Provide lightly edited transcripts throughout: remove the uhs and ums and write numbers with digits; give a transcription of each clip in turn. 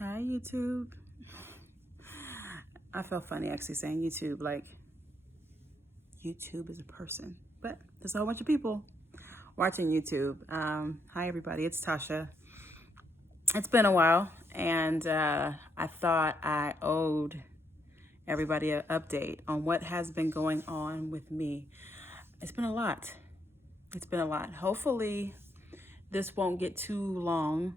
Hi, YouTube. I felt funny actually saying YouTube, like YouTube is a person, but there's a whole bunch of people watching YouTube. Hi, everybody. It's Tasha. It's been a while, and I thought I owed everybody an update on what has been going on with me. It's been a lot. It's been a lot. Hopefully, this won't get too long,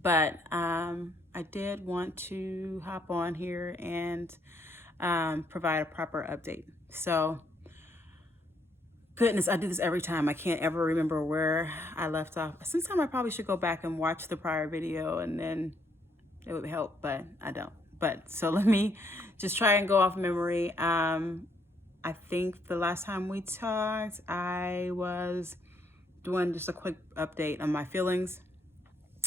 but I did want to hop on here and provide a proper update. So, goodness, I do this every time. I can't ever remember where I left off. Sometimes I probably should go back and watch the prior video and then it would help, but I don't. But so let me just try and go off memory. I think the last time we talked, I was doing just a quick update on my feelings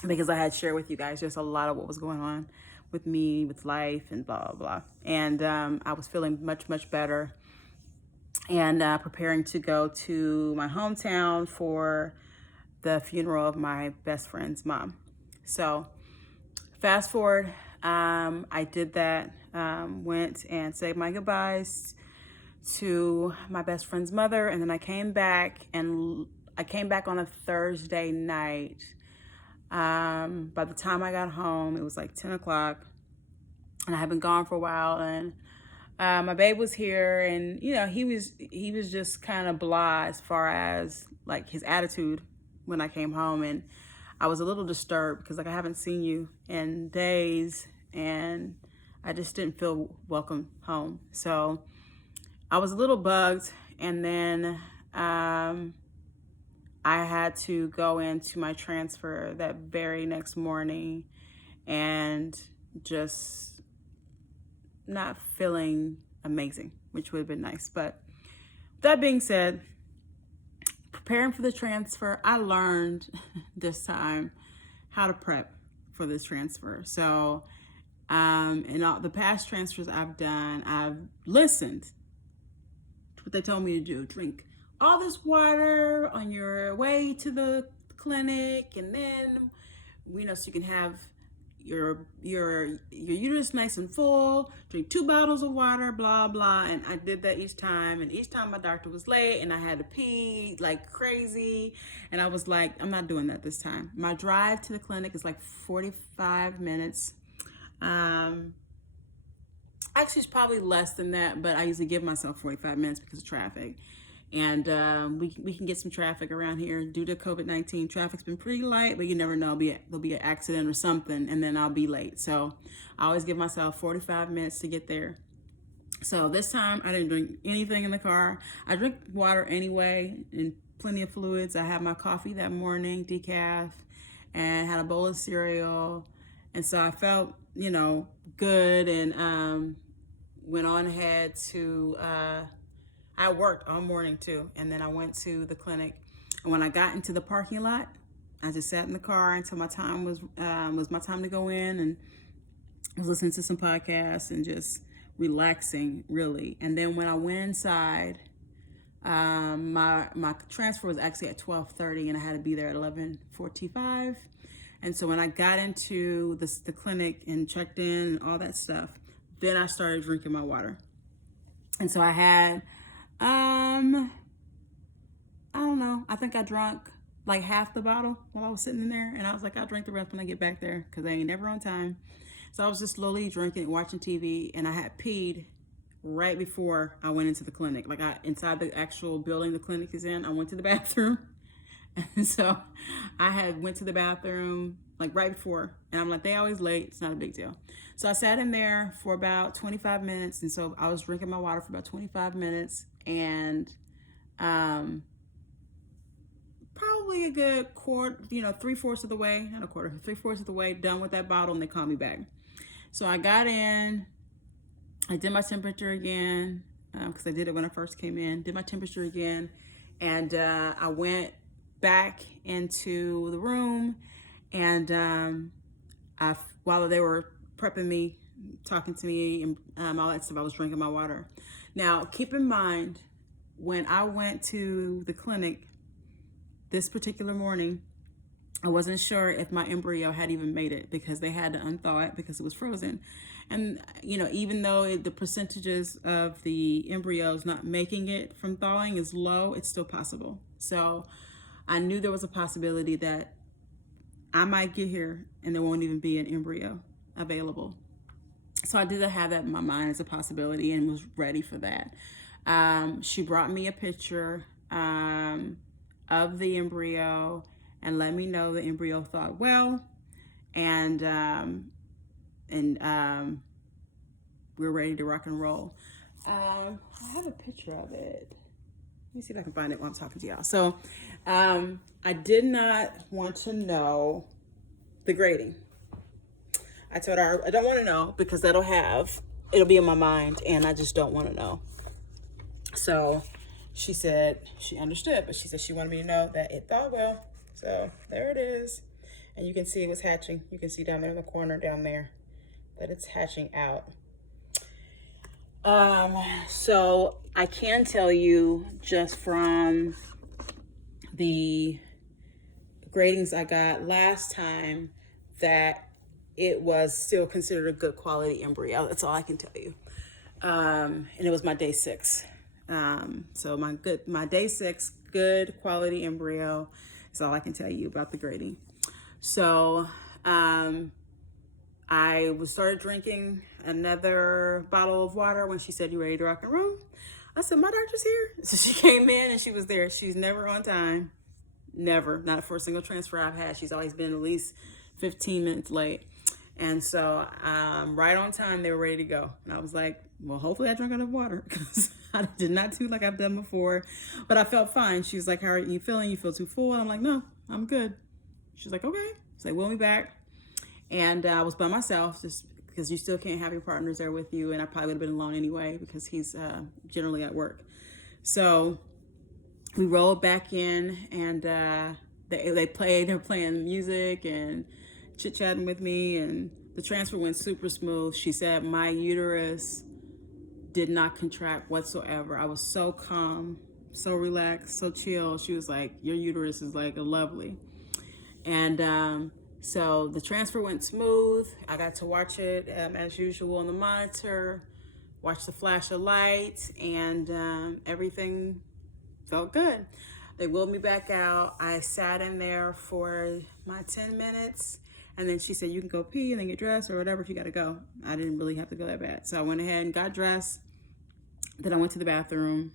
because I had shared with you guys just a lot of what was going on with me, with life, and blah, blah, blah. And I was feeling much, much better and preparing to go to my hometown for the funeral of my best friend's mom. So fast forward, I did that, went and said my goodbyes to my best friend's mother, and then I came back, and I came back on a Thursday night. By the time I got home, it was like 10 o'clock, and I had been gone for a while, and my babe was here, and you know, he was just kind of blah as far as like his attitude when I came home, and I was a little disturbed because like I haven't seen you in days, and I just didn't feel welcome home. So I was a little bugged, and then I had to go into my transfer that very next morning and just not feeling amazing, which would have been nice. But that being said, preparing for the transfer, I learned this time how to prep for this transfer. So in all the past transfers I've done, I've listened to what they told me to do. Drink all this water on your way to the clinic, and then so you can have your uterus nice and full, drink 2 bottles of water, blah blah. And I did that each time, and each time my doctor was late and I had to pee like crazy, and I was like, I'm not doing that this time. My drive to the clinic is like 45 minutes. Actually it's probably less than that, but I usually give myself 45 minutes because of traffic. And we can get some traffic around here due to COVID-19. Traffic's been pretty light, but you never know. There'll be an accident or something, and then I'll be late. So I always give myself 45 minutes to get there. So this time I didn't drink anything in the car. I drink water anyway and plenty of fluids. I had my coffee that morning, decaf, and had a bowl of cereal. And so I felt, good, and went on ahead to... I worked all morning too, and then I went to the clinic. And when I got into the parking lot, I just sat in the car until my time was my time to go in, and was listening to some podcasts and just relaxing, really. And then when I went inside, my transfer was actually at 12:30, and I had to be there at 11:45. And so when I got into the clinic and checked in and all that stuff, then I started drinking my water. And so I had. I don't know. I think I drank like half the bottle while I was sitting in there, and I was like, I'll drink the rest when I get back there because I ain't never on time. So I was just slowly drinking, watching TV, and I had peed right before I went into the clinic. Like inside the actual building the clinic is in, I went to the bathroom, and so I went to the bathroom like right before, and I'm like, they always late. It's not a big deal. So I sat in there for about 25 minutes, and so I was drinking my water for about 25 minutes, and probably a good quarter, 3/4 of the way, not a quarter, 3/4 of the way done with that bottle, and they called me back. So I got in, I did my temperature again, because I did it when I first came in, did my temperature again, and I went back into the room, and while they were prepping me, talking to me, and all that stuff, I was drinking my water. Now, keep in mind, when I went to the clinic this particular morning, I wasn't sure if my embryo had even made it because they had to unthaw it because it was frozen. And, you know, even though the percentages of the embryos not making it from thawing is low, it's still possible. So I knew there was a possibility that I might get here and there won't even be an embryo available. So I did have that in my mind as a possibility and was ready for that. She brought me a picture of the embryo and let me know the embryo thawed well, and we're ready to rock and roll. I have a picture of it. Let me see if I can find it while I'm talking to y'all. So I did not want to know the grading. I told her I don't want to know because it'll be in my mind and I just don't want to know. So she said she understood, but she said she wanted me to know that it thawed well. So there it is. And you can see it was hatching. You can see down there in the corner down there that it's hatching out. So I can tell you just from the gradings I got last time that it was still considered a good quality embryo. That's all I can tell you. And it was my day 6. So my day 6 good quality embryo is all I can tell you about the grading. So I started drinking another bottle of water when she said, "You ready to rock and roll?" I said, "My doctor's here." So she came in and she was there. She's never on time. Never. Not for a single transfer I've had. She's always been at least 15 minutes late. And so right on time, they were ready to go. And I was like, well, hopefully I drank enough water because I did not do like I've done before. But I felt fine. She was like, "How are you feeling? You feel too full?" And I'm like, "No, I'm good." She's like, "Okay." So we'll be back. And I was by myself just because you still can't have your partners there with you. And I probably would have been alone anyway because he's generally at work. So we rolled back in and they were playing music and chit-chatting with me, and the transfer went super smooth. She said my uterus did not contract whatsoever. I was so calm, so relaxed, so chill. She was like, "Your uterus is like a lovely." And so the transfer went smooth. I got to watch it as usual on the monitor, watch the flash of light, and everything felt good. They wheeled me back out. I sat in there for my 10 minutes. And then she said, "You can go pee and then get dressed or whatever if you got to go." I didn't really have to go that bad. So I went ahead and got dressed. Then I went to the bathroom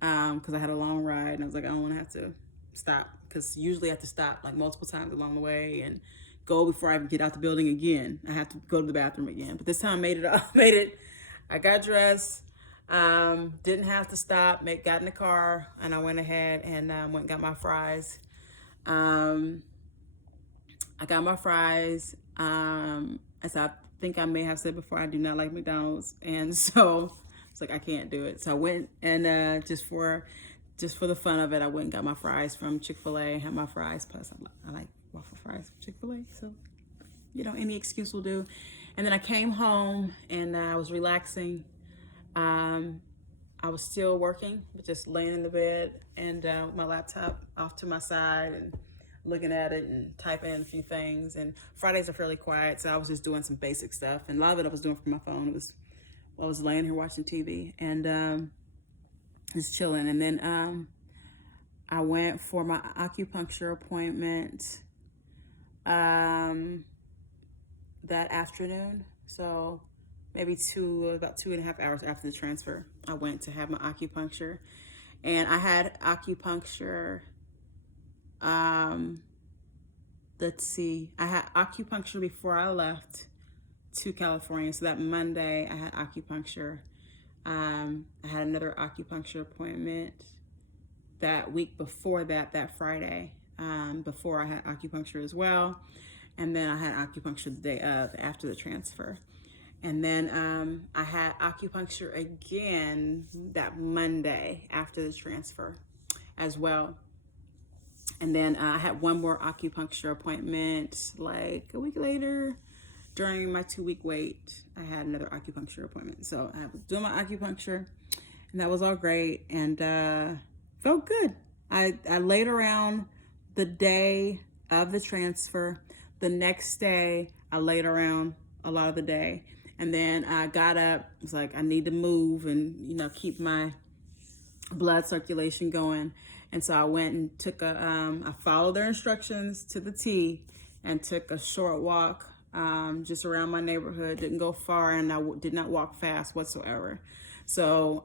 because I had a long ride. And I was like, I don't want to have to stop because usually I have to stop like multiple times along the way and go before I get out the building again. I have to go to the bathroom again. But this time I made it. I got dressed. Didn't have to stop. Got in the car and I went ahead and went and got my fries. I got my fries. As I think I may have said before, I do not like McDonald's, and so it's like I can't do it. So I went and just for the fun of it, I went and got my fries from Chick-fil-A. Had my fries. Plus, I like waffle fries from Chick-fil-A, so any excuse will do. And then I came home and I was relaxing. I was still working, but just laying in the bed and with my laptop off to my side and looking at it and typing in a few things. And Fridays are fairly quiet, so I was just doing some basic stuff. And a lot of it I was doing from my phone. I was laying here watching TV and just chilling. And then I went for my acupuncture appointment that afternoon. So maybe about 2.5 hours after the transfer, I went to have my acupuncture. And I had acupuncture, I had acupuncture before I left to California. So that Monday I had acupuncture. I had another acupuncture appointment that week before that Friday, before I had acupuncture as well. And then I had acupuncture the day after the transfer. And then I had acupuncture again that Monday after the transfer as well. And then I had one more acupuncture appointment like a week later. During my 2-week wait, I had another acupuncture appointment. So I was doing my acupuncture and that was all great and felt good. I laid around the day of the transfer. The next day, I laid around a lot of the day. And then I got up, was like, I need to move and, you know, keep my blood circulation going. And so I went and took I followed their instructions to the T and took a short walk just around my neighborhood. Didn't go far, and I did not walk fast whatsoever. So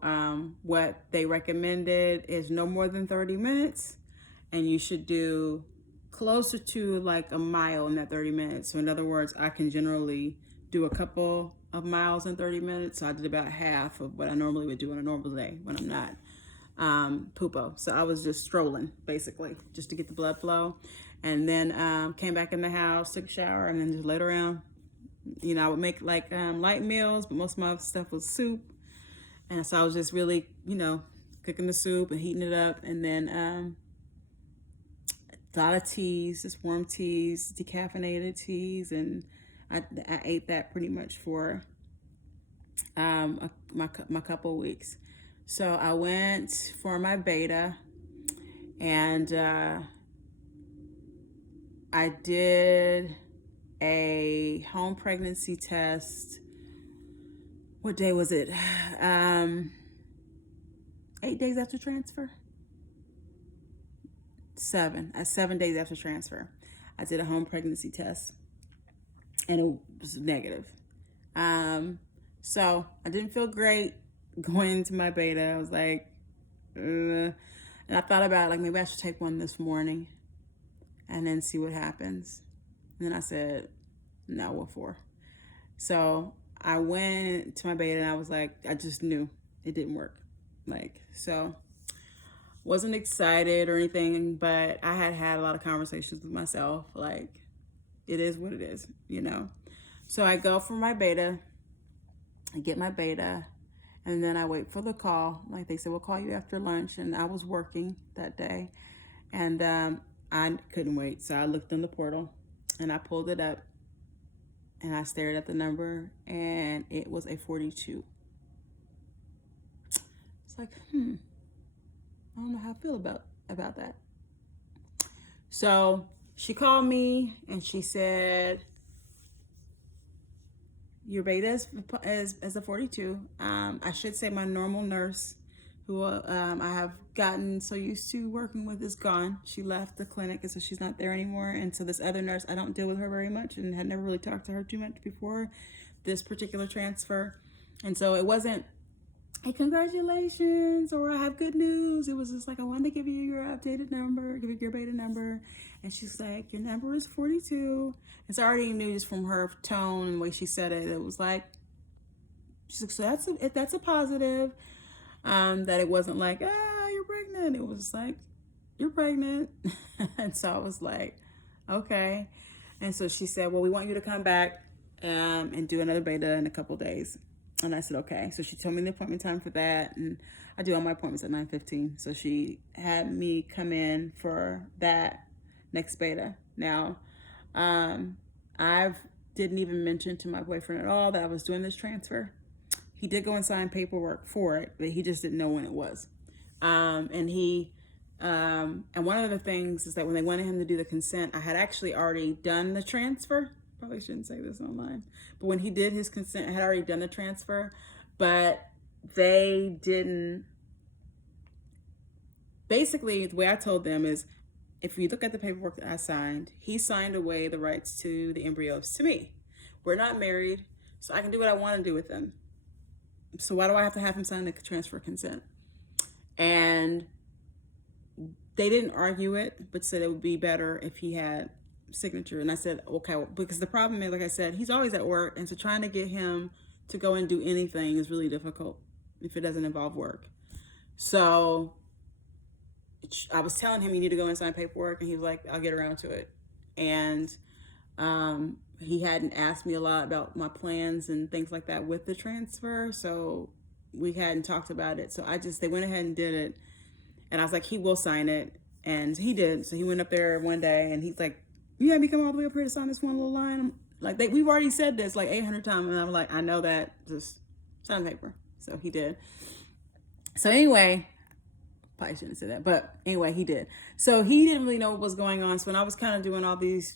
what they recommended is no more than 30 minutes, and you should do closer to like a mile in that 30 minutes. So in other words, I can generally do a couple of miles in 30 minutes. So I did about half of what I normally would do on a normal day when I'm not poopo. So I was just strolling basically just to get the blood flow, and then came back in the house, took a shower, and then just laid around. You know, I would make like light meals, but most of my stuff was soup. And so I was just really, you know, cooking the soup and heating it up, and then a lot of teas, just warm teas, decaffeinated teas, and I ate that pretty much for my couple weeks. So I went for my beta, and I did a home pregnancy test. What day was it? 8 days after transfer? 7 days after transfer. I did a home pregnancy test, and it was negative. So I didn't feel great going into my beta. I was like, and I thought about like maybe I should take one this morning and then see what happens. And then I said, no, what for? So I went to my beta, and I was like, I just knew it didn't work. Like, so wasn't excited or anything, but I had a lot of conversations with myself. Like, it is what it is, you know? So I go for my beta, I get my beta, and then I wait for the call. Like they said, we'll call you after lunch. And I was working that day, and I couldn't wait. So I looked in the portal, and I pulled it up, and I stared at the number, and it was a 42. It's like, I don't know how I feel about that. So she called me, and she said, your beta is a 42. I should say my normal nurse, who I have gotten so used to working with, is gone. She left the clinic, and so she's not there anymore. And so this other nurse, I don't deal with her very much, and had never really talked to her too much before this particular transfer. And so it wasn't, hey, congratulations, or I have good news. It was just like, I wanted to give you your updated number, give you your beta number. And she's like, your number is 42. And so I already knew just from her tone and the way she said it, it was like, she's like, so that's a positive. That it wasn't like, you're pregnant. It was like, you're pregnant. And so I was like, okay. And so she said, well, we want you to come back and do another beta in a couple days. And I said, okay. So she told me the appointment time for that. And I do all my appointments at 9:15. So she had me come in for that next beta. Now, I didn't even mention to my boyfriend at all that I was doing this transfer. He did go and sign paperwork for it, but he just didn't know when it was. And one of the things is that when they wanted him to do the consent, I had actually already done the transfer. Probably shouldn't say this online, but when he did his consent, I had already done the transfer, but they didn't. Basically, the way I told them is, if you look at the paperwork that I signed, he signed away the rights to the embryos to me. We're not married, so I can do what I want to do with them. So why do I have to have him sign the transfer consent? And they didn't argue it, but said it would be better if he had signature. And I said, okay, because the problem is, like I said, he's always at work, and so trying to get him to go and do anything is really difficult if it doesn't involve work. So I was telling him, you need to go and sign paperwork, and he was like, I'll get around to it. And he hadn't asked me a lot about my plans and things like that with the transfer, so we hadn't talked about it. So they went ahead and did it, and I was like, he will sign it, and he did. So he went up there one day, and he's like, you had me come all the way up here to sign this one little line. We've already said this like 800 times, and I'm like, I know that, just sign the paper. So he did. So anyway, Probably shouldn't have said that. But anyway, he did. So he didn't really know what was going on. So when I was kind of doing all these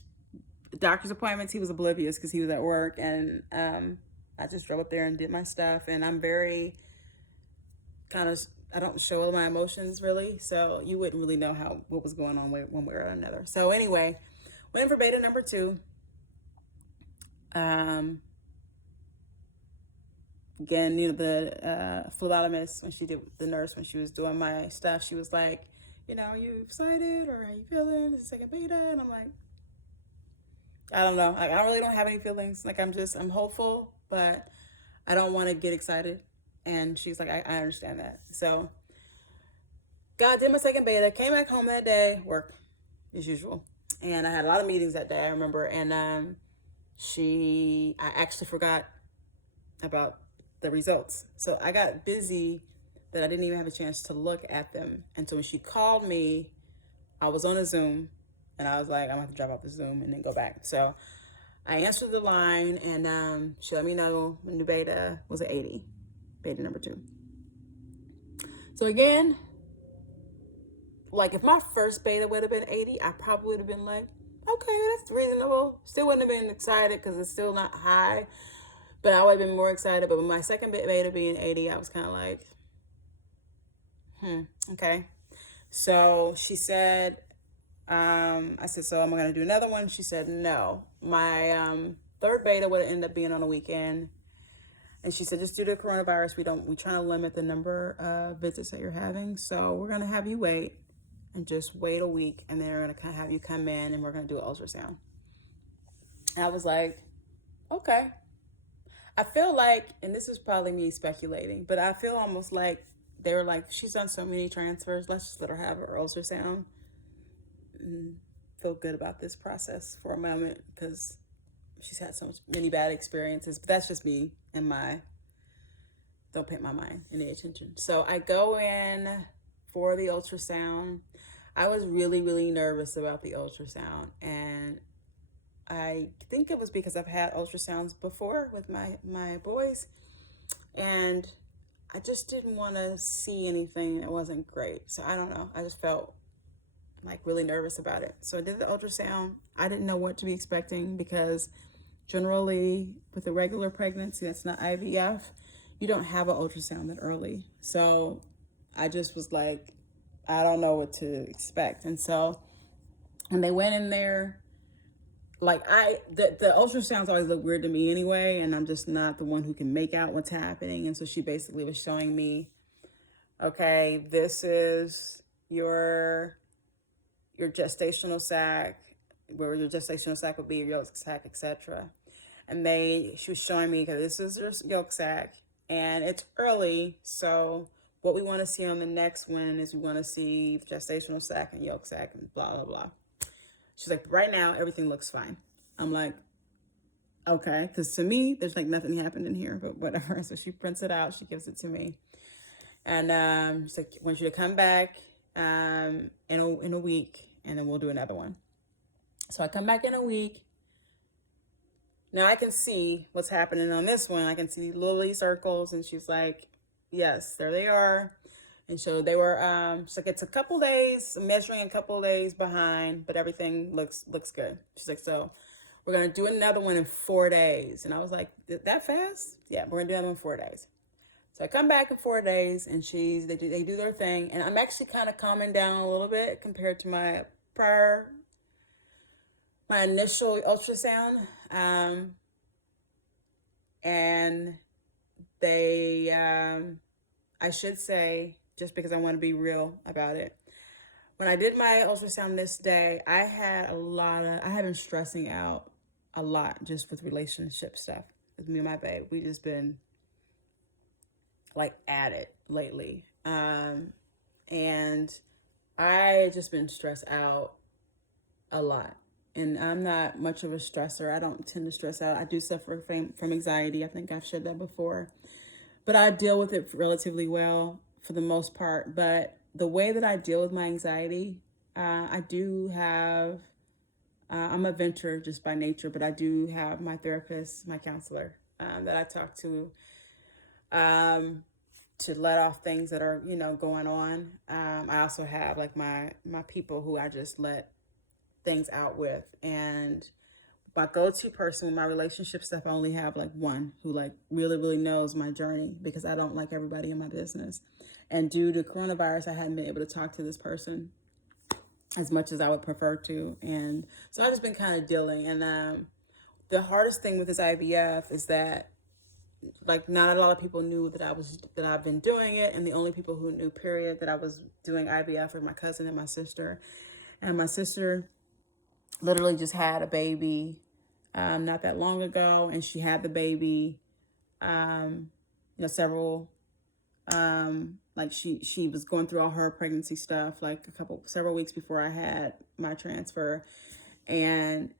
doctor's appointments, he was oblivious because he was at work. And I just drove up there and did my stuff. And I'm very kind of, I don't show my emotions really. So you wouldn't really know what was going on one way or another. So anyway, went in for beta number 2. Again, the phlebotomist, the nurse, when she was doing my stuff, she was like, are you excited or how you feeling? It's second beta. And I'm like, I don't know. I really don't have any feelings. Like, I'm hopeful, but I don't want to get excited. And she's like, I understand that. So God did my second beta, came back home that day, work as usual. And I had a lot of meetings that day, I remember. And I actually forgot about the results. So I got busy that I didn't even have a chance to look at them. And so when she called me, I was on a Zoom and I was like, I'm gonna have to drop off the Zoom and then go back. So I answered the line and she let me know my new beta was an 80, beta number 2. So again, like if my first beta would have been 80, I probably would have been like, okay, that's reasonable. Still wouldn't have been excited because it's still not high. But I would have been more excited. But with my second beta being 80, I was kind of like, okay. So she said, I said, so I'm going to do another one. She said, no. My third beta would end up being on a weekend. And she said, just due to coronavirus, we're trying to limit the number of visits that you're having. So we're going to have you wait and just wait a week. And then we're going to kind of have you come in and we're going to do an ultrasound. And I was like, okay. I feel like, and this is probably me speculating, but I feel almost like they were like, she's done so many transfers, let's just let her have her ultrasound and feel good about this process for a moment because she's had many bad experiences. But that's just me and don't pay my mind any attention. So I go in for the ultrasound. I was really, really nervous about the ultrasound, and I think it was because I've had ultrasounds before with my boys, and I just didn't want to see anything that wasn't great. So I don't know. I just felt like really nervous about it. So I did the ultrasound. I didn't know what to be expecting because generally with a regular pregnancy that's not IVF, you don't have an ultrasound that early. So I just was like, I don't know what to expect. And so when they went in there, like the ultrasounds always look weird to me anyway, and I'm just not the one who can make out what's happening. And so she basically was showing me, okay, this is your gestational sac, where your gestational sac would be, your yolk sac, etc. And she was showing me, okay, this is your yolk sac, and it's early, so what we want to see on the next one is we want to see the gestational sac and yolk sac and blah, blah, blah. She's like, right now, everything looks fine. I'm like, okay, because to me, there's like nothing happened in here, but whatever. So she prints it out, she gives it to me. And she's like, I want you to come back in a week, and then we'll do another one. So I come back in a week. Now I can see what's happening on this one. I can see little circles, and she's like, yes, there they are. And so they were, she's like, it's a couple days, measuring a couple days behind, but everything looks good. She's like, so we're going to do another one in 4 days. And I was like, that fast? Yeah, we're going to do another one in 4 days. So I come back in 4 days, and they do their thing. And I'm actually kind of calming down a little bit compared to my initial ultrasound. And they, I should say, just because I want to be real about it, when I did my ultrasound this day, I have been stressing out a lot just with relationship stuff with me and my babe. We just been like at it lately. And I just been stressed out a lot. And I'm not much of a stressor. I don't tend to stress out. I do suffer from anxiety. I think I've shared that before. But I deal with it relatively well for the most part. But the way that I deal with my anxiety, I do have, I'm a venture just by nature, but I do have my therapist, my counselor, that I talk to to let off things that are, you know, going on. I also have like my people who I just let things out with. And my go-to person with my relationship stuff, I only have like one who like really, really knows my journey, because I don't like everybody in my business. And due to coronavirus, I hadn't been able to talk to this person as much as I would prefer to. And so I've just been kind of dealing. And the hardest thing with this IVF is that, like, not a lot of people knew that I've been doing it, and the only people who knew, period, that I was doing IVF were my cousin and my sister. And my sister literally just had a baby not that long ago, and she had the baby, several, like she was going through all her pregnancy stuff, like several weeks before I had my transfer, and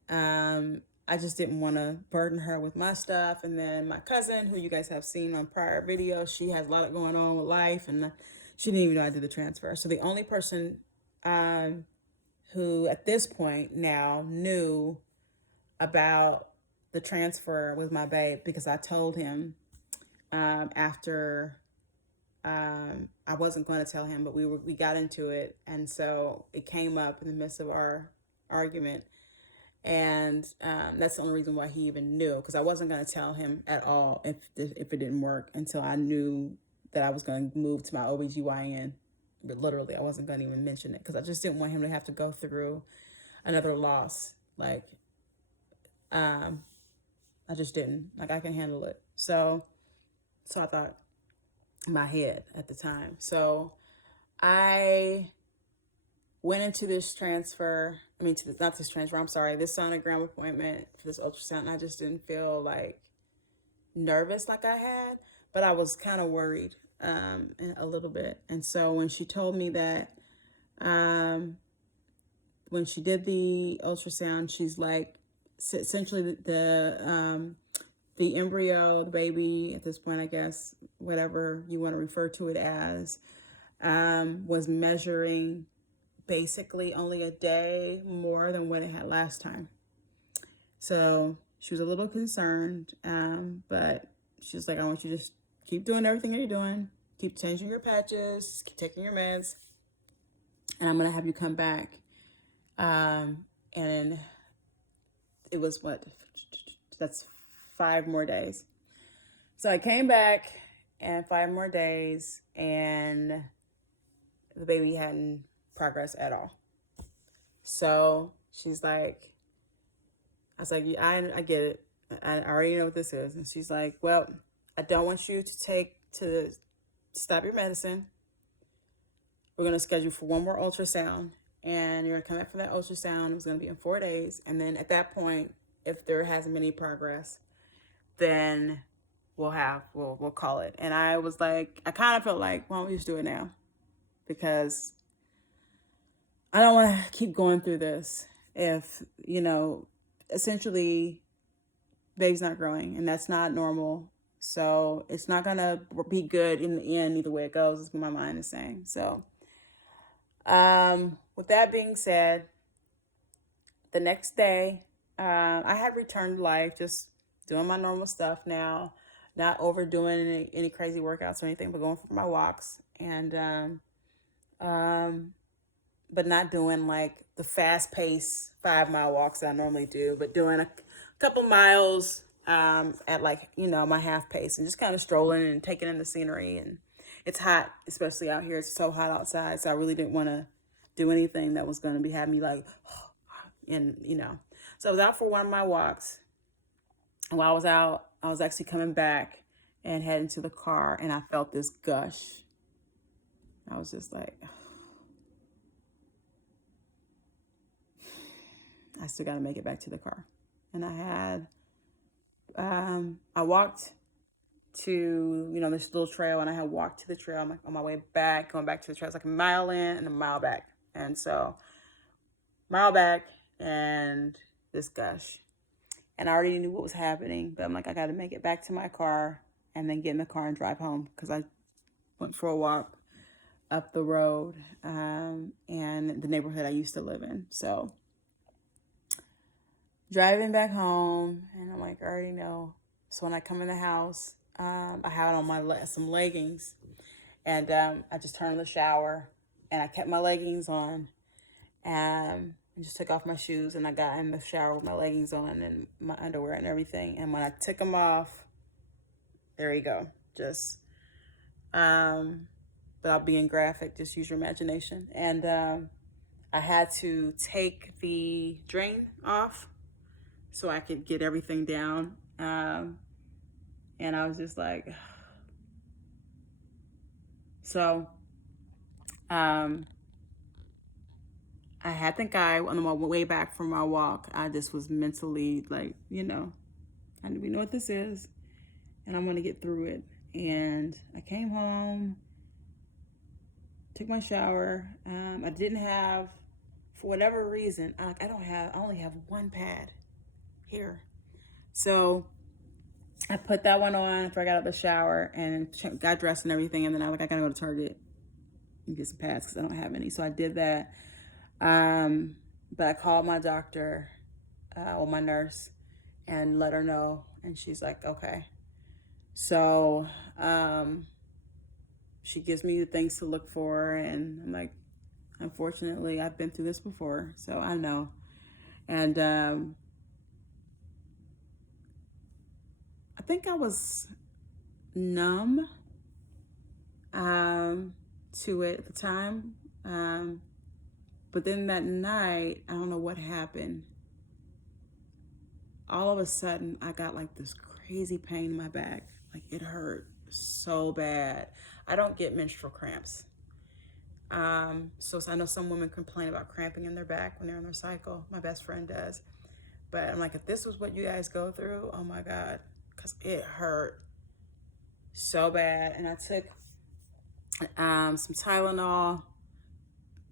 I just didn't want to burden her with my stuff. And then my cousin, who you guys have seen on prior videos, she has a lot going on with life, and she didn't even know I did the transfer. So the only person who at this point now knew about the transfer was my babe, because I told him after I wasn't going to tell him, but we got into it, and so it came up in the midst of our argument. And that's the only reason why he even knew, because I wasn't going to tell him at all if it didn't work until I knew that I was going to move to my OBGYN. But literally, I wasn't going to even mention it, because I just didn't want him to have to go through another loss. Like, I just didn't. Like, I can handle it. So I thought in my head at the time. So I went into this transfer. I mean, not this transfer, I'm sorry, this sonogram appointment for this ultrasound. And I just didn't feel like nervous like I had, but I was kind of worried a little bit. And so when she told me that, when she did the ultrasound, she's like, essentially the embryo, the baby at this point, I guess, whatever you want to refer to it as, was measuring basically only a day more than what it had last time. So she was a little concerned, but she was like, I want you to just keep doing everything you're doing, keep changing your patches, keep taking your meds, and I'm going to have you come back. And it was that's 5 more days. So I came back, and 5 more days, and the baby hadn't progressed at all. So she's like, I was like, yeah, I get it. I already know what this is. And she's like, well, I don't want you to stop your medicine. We're going to schedule for one more ultrasound, and you're going to come back for that ultrasound. It's going to be in 4 days. And then at that point, if there hasn't been any progress, then we'll call it. And I was like, I kind of felt like, why don't we just do it now? Because I don't want to keep going through this if, essentially baby's not growing, and that's not normal. So it's not going to be good in the end, either way it goes, is what my mind is saying. So with that being said, the next day, I had returned to life, just doing my normal stuff now, not overdoing any crazy workouts or anything, but going for my walks, and but not doing like the fast-paced 5-mile walks that I normally do, but doing a couple miles at like, my half pace, and just kind of strolling and taking in the scenery. And it's hot, especially out here. It's so hot outside, so I really didn't want to do anything that was going to be having me like, and so I was out for one of my walks. And while I was out, I was actually coming back and heading to the car, and I felt this gush. I was just like, I still got to make it back to the car. And I walked to, this little trail, and I had walked to the trail. I'm like on my way back, going back to the trail. It's like a mile in and a mile back. And so mile back and this gush. And I already knew what was happening, but I'm like, I got to make it back to my car and then get in the car and drive home, because I went for a walk up the road and the neighborhood I used to live in. So driving back home, and I'm like, I already know. So when I come in the house, I had on some leggings, And I just turned on the shower and I kept my leggings on. And just took off my shoes and I got in the shower with my leggings on and my underwear and everything. And when I took them off, there you go. Just, without being graphic, just use your imagination. And I had to take the drain off so I could get everything down. And I was just like, so, I think on my way back from my walk, I just was mentally like, we know what this is and I'm going to get through it. And I came home, took my shower. I didn't have, for whatever reason, I only have one pad here. So I put that one on before I got out of the shower and got dressed and everything. And then I was like, I gotta go to Target and get some pads because I don't have any. So I did that. But I called my doctor, or my nurse, and let her know. And she's like, okay. So she gives me the things to look for. And I'm like, unfortunately, I've been through this before, so I know. And I think I was numb to it at the time. But then that night, I don't know what happened. All of a sudden, I got like this crazy pain in my back. Like it hurt so bad. I don't get menstrual cramps. So I know some women complain about cramping in their back when they're on their cycle. My best friend does. But I'm like, if this was what you guys go through, oh my God, because it hurt so bad. And I took some Tylenol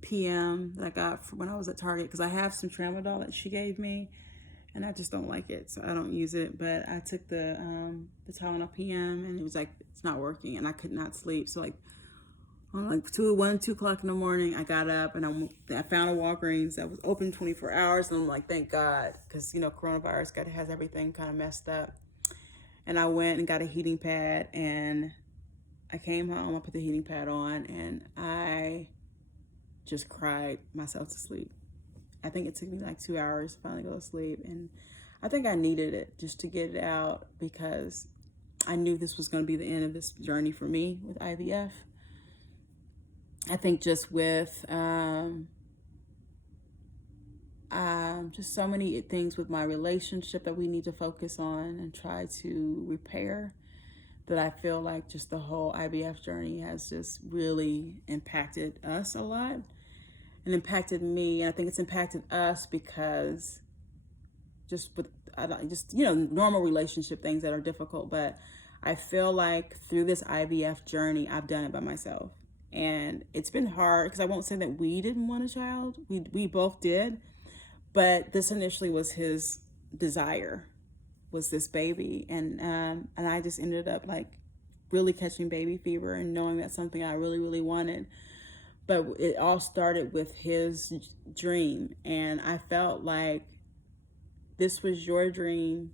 PM that I got when I was at Target because I have some tramadol that she gave me and I just don't like it, so I don't use it. But I took the Tylenol PM and it was like, it's not working and I could not sleep. So like on like 2 o'clock in the morning, I got up and I found a Walgreens that was open 24 hours. And I'm like, thank God, because coronavirus has everything kind of messed up. And I went and got a heating pad and I came home, I put the heating pad on and I just cried myself to sleep. I think it took me like 2 hours to finally go to sleep. And I think I needed it just to get it out because I knew this was going to be the end of this journey for me with IVF. I think just with just so many things with my relationship that we need to focus on and try to repair, that I feel like just the whole IVF journey has just really impacted us a lot and impacted me. And I think it's impacted us because just with normal relationship things that are difficult, but I feel like through this IVF journey, I've done it by myself. And it's been hard because I won't say that we didn't want a child. We both did. But this initially was his desire, was this baby. And I just ended up like really catching baby fever and knowing that's something I really, really wanted. But it all started with his dream. And I felt like this was your dream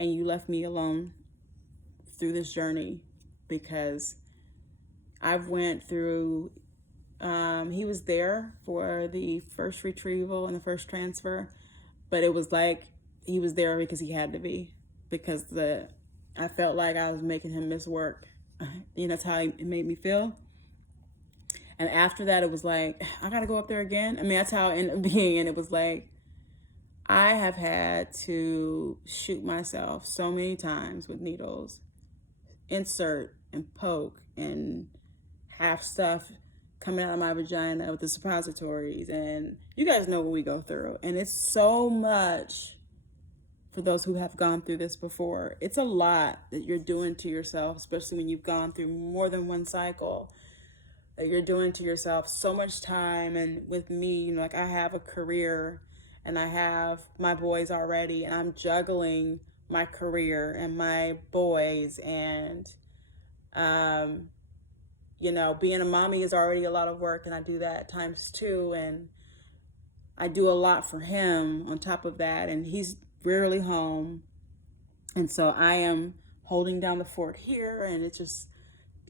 and you left me alone through this journey because I've went through, he was there for the first retrieval and the first transfer, but it was like he was there because he had to be, because I felt like I was making him miss work. That's how it made me feel. And after that, it was like, I gotta go up there again. I mean, that's how it ended up being. And it was like, I have had to shoot myself so many times with needles, insert and poke and have stuff coming out of my vagina with the suppositories. And you guys know what we go through. And it's so much for those who have gone through this before. It's a lot that you're doing to yourself, especially when you've gone through more than one cycle, that you're doing to yourself so much time. And with me, like I have a career and I have my boys already and I'm juggling my career and my boys and, being a mommy is already a lot of work and I do that times 2 and I do a lot for him on top of that and he's rarely home. And so I am holding down the fort here and it's just,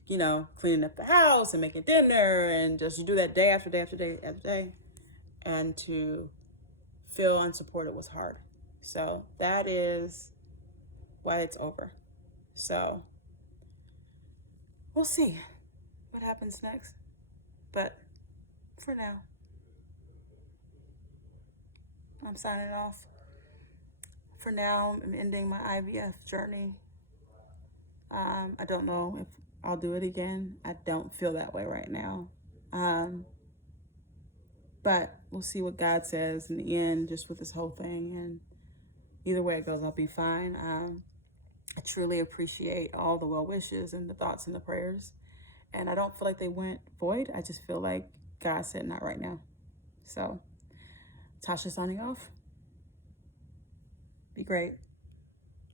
you know, cleaning up the house and making dinner, and just you do that day after day after day after day, and to feel unsupported was hard. So that is why it's over. So we'll see what happens next. But for now, I'm signing off. For now, I'm ending my IVF journey. I don't know if I'll do it again. I don't feel that way right now. But we'll see what God says in the end, just with this whole thing. And either way it goes, I'll be fine. I truly appreciate all the well wishes and the thoughts and the prayers. And I don't feel like they went void. I just feel like God said not right now. So, Tasha signing off. Be great.